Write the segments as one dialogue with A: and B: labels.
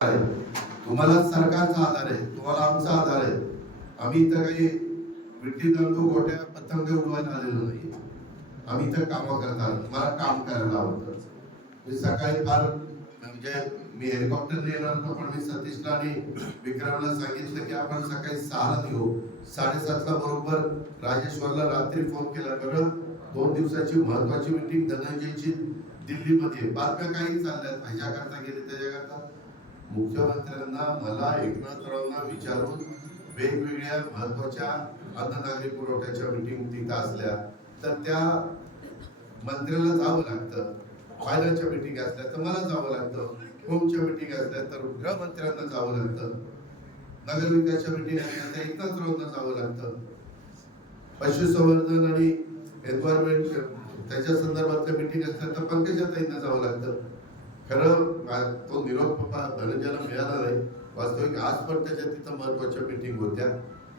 A: आहे तुम्हाला सरकारचा आधार आहे तुम्हाला आमचा आधार आहे. आम्ही इथं काही विट्टी दंडू गोट्या पतंग उडवायला आलेलो नाही. आम्ही इथं कामं करता मला काम करायला आवडतं. मी सकाळी फार म्हणजे मी हेलिकॉप्टरने येणार होतो पण मी सतीशला आणि विक्रमला सांगितलं की आपण सकाळी सहाला निघू. साडेसातला बरोबर राजेश्वरला रात्री फोन केला. बरं दोन दिवसाची महत्वाची मीटिंग धनंजयची दिल्लीमध्ये. बातम्या काही चालल्यात. ह्याच्याकरता गेले त्याच्याकरता. मुख्यमंत्र्यांना मला एकनाथरावांना विचारून वेगवेगळ्या महत्त्वाच्या अन्न नागरी पुरवठ्याच्या मीटिंग तिथं असल्या तर त्या मंत्र्याला जावं लागतं. फायनान्सच्या मीटिंग असल्या तर मला जावं लागतं. होमच्या मीटिंग असल्या तर गृहमंत्र्यांना जावं लागतं. नगरविकासच्या मीटिंग असल्या तर एकनाथरावांना जावं लागतं. पशुसंवर्धन आणि एन्व्हायरमेंट त्याच्या संदर्भातल्या मीटिंग असल्या तर पंकजाताईंना जावं लागतं. खरं तो निरोप पप्पा धनंजयला मिळाला नाही. वास्तविक आज पण त्याच्या तिथं महत्त्वाच्या मिटिंग होत्या.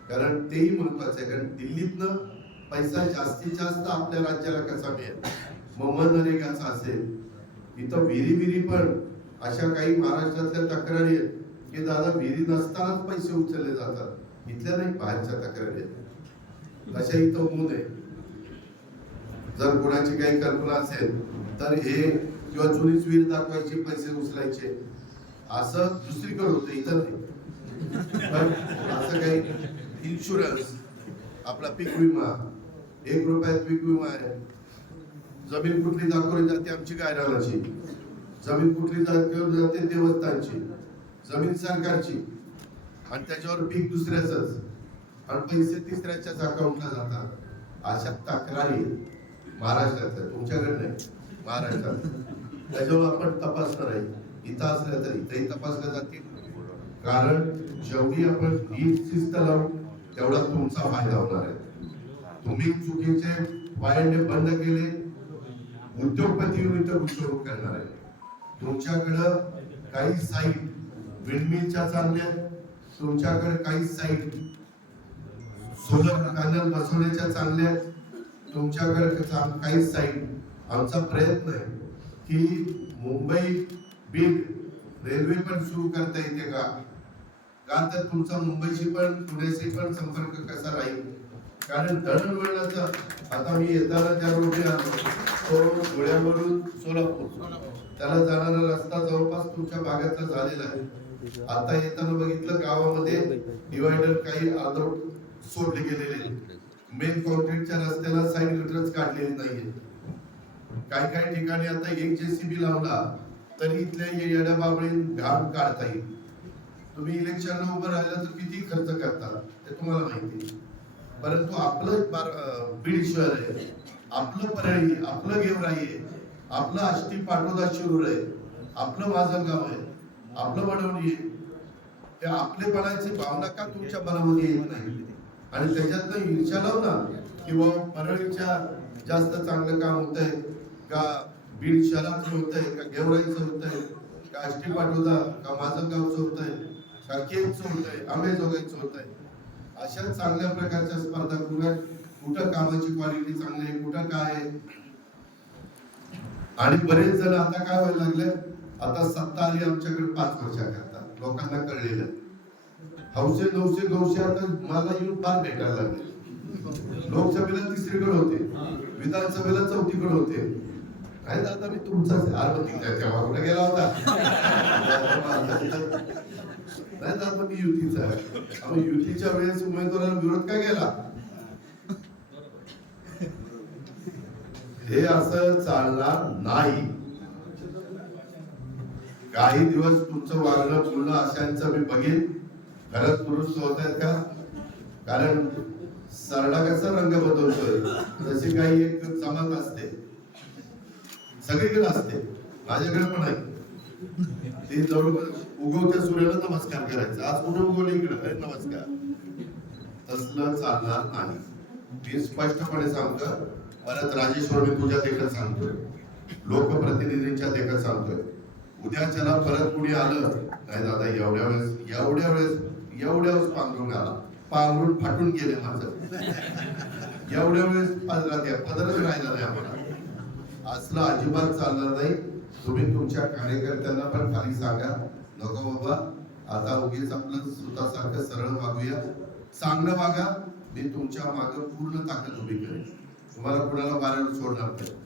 A: कारण तेही महत्वाचं आहे. कारण दिल्लीतनं पैसा जास्तीत जास्त आपल्या राज्याला कसा मिळेल? मनरेगाचा असेल? इथं विहिरी विहिरी पण अशा काही महाराष्ट्रातल्या तक्रारी आहेत की दादा विहिरी नसतानाच पैसे उचलले जातात. इथल्या नाही बाहेरच्या तक्रारी आहेत. अशा इथं होऊ नये. जर कोणाची काही कल्पना असेल तर हे किंवा जुनीच वीर दाखवायची पैसे उचलायचे. असं दुसरीकडे होतं इथं नाही. पण असं काही इन्शुरन्स आपला पीक विमा एक रुपयात पीक विमा आहे. जमीन कुठली दाखवली जाते आमची गायरानाची. जमीन कुठली दाखवली जाते देवस्थानची. जमीन सरकारची. आणि त्याच्यावर पीक दुसऱ्याच आणि पैसे तिसऱ्याच्याच अकाउंटला जातात. अशा तक्रारी महाराष्ट्रात तुमच्याकडे नाही. महाराष्ट्रात. त्याच्यावर आपण तपासणार आहे इथं असल्या तरी. इथेही तपासल्या जातील. कारण जेवढी आपण नीट शिस्त लावू तेवढा तुमचा फायदा होणार आहे. तुम्ही चुकीचे वायंडे बंद केले उद्योगपती येऊन गुंतवणूक करणार आहे. तुमच्याकडं काही साईट विंडमिलच्या चांगल्या तुमच्याकडे काही साईट सोलर पॅनल बसवण्याच्या चांगल्या तुमच्याकडे काही साईट आमचा प्रयत्न आहे. की मुंबई बीड रेल्वे पण सुरू करता येते का? का तर तुमचा मुंबईशी पण पुण्याशी पण संपर्क कसा राहील? कारण दळणवळणाचा आता मी येताना त्या रोडने आलो तो धुळ्यावरून सोलापूर. त्याला जाणारा रस्ता जवळपास तुमच्या भागातला झालेला आहे. आता येताना बघितलं गावामध्ये डिवायडर काही अर्धवट सोडले गेलेले मेन कॉन्क्रीटच्या रस्त्याला साईड गटरच काढलेले नाहीये काही काही ठिकाणी आता एक जेसीबी लावला तरी इथल्या येड्या बाबळी घाण काढता येईल. तुम्ही इलेक्शनला उभं राहिलं तर किती खर्च करता ते तुम्हाला माहिती आहे. परंतु आपलं बार- बीड शहर आहे. आपलं परळी आपलं गेवराई आहे. आपलं आष्टी पाटोदा शिरूर आहे. आपलं माझलगाव आहे. आपलं वडवणी आहे. त्या आपलेपणाची भावना का तुमच्या मनामध्ये येत नाही? आणि त्याच्यातनं ईर्षा लावू ना किंवा परळीच्या जास्त चांगलं काम होत आहे का बीड शहराचं होत आहे का गेवराईचं होत आहे का आष्टी पाटोदा का माझलगावचं होत आहे का केकचं होत आहे आंबेजोगाईचं होत आहे. अशा चांगल्या प्रकारच्या स्पर्धा कुठं कुठं कामाची क्वालिटी चांगली आहे कुठं काय आहे? आणि बरेच जण आता काय व्हायला लागले? आता सत्ता आली आमच्याकडे पाच वर्षाकरता लोकांना कळलेलं. हौसे नऊशे गौशे आता मला येऊन फार भेटायला लागले. लोकसभेला तिसरीकडे होते विधानसभेला चौथीकडे होते. काय दादा मी तुमचाच आरबती तेव्हा कुठे गेला होता. नाही दादा मी युतीचा आहे. युतीच्या वेळेस उमेदवाराला विरोध काय केला? हे असं चालणार नाही. काही दिवस तुमचं वागणं पूर्ण अशांचं मी बघेन. खरंच दुरुस्त होत आहेत का? कारण सरडा कसा रंग बदलतोय? तशी काही एक चमक असते. सगळीकडे असते. माझ्याकडे पण आहे. ते जवळपास उगवत्या सूर्याला नमस्कार करायचा. आज कुठे उगवले इकडे? नमस्कार. तसलं चालणार नाही. मी स्पष्टपणे सांगतो परत राजेश्वर मी तुझ्या देखत सांगतोय. लोकप्रतिनिधींच्या देखत सांगतोय. उद्याच्याला परत कुणी आलं? नाही दादा एवढ्या वेळेस एवढ्या वेळेस एवढ्या वेळेस पांघरून आला. पांघरून फाटून गेले माझं. एवढ्या वेळेस पदरा द्या पदरच राहिला नाही आम्हाला. असलं अजिबात चालणार नाही. तुम्ही तुमच्या कार्यकर्त्यांना पण खाली सांगा. नको बाबा. आता उगीच आपलं स्वतःसारखं सरळ वागूया. चांगलं वागा. मी तुमच्या मागे पूर्ण ताकद उभी करेन. तुम्हाला कुणाला वाऱ्यावर सोडणार नाही.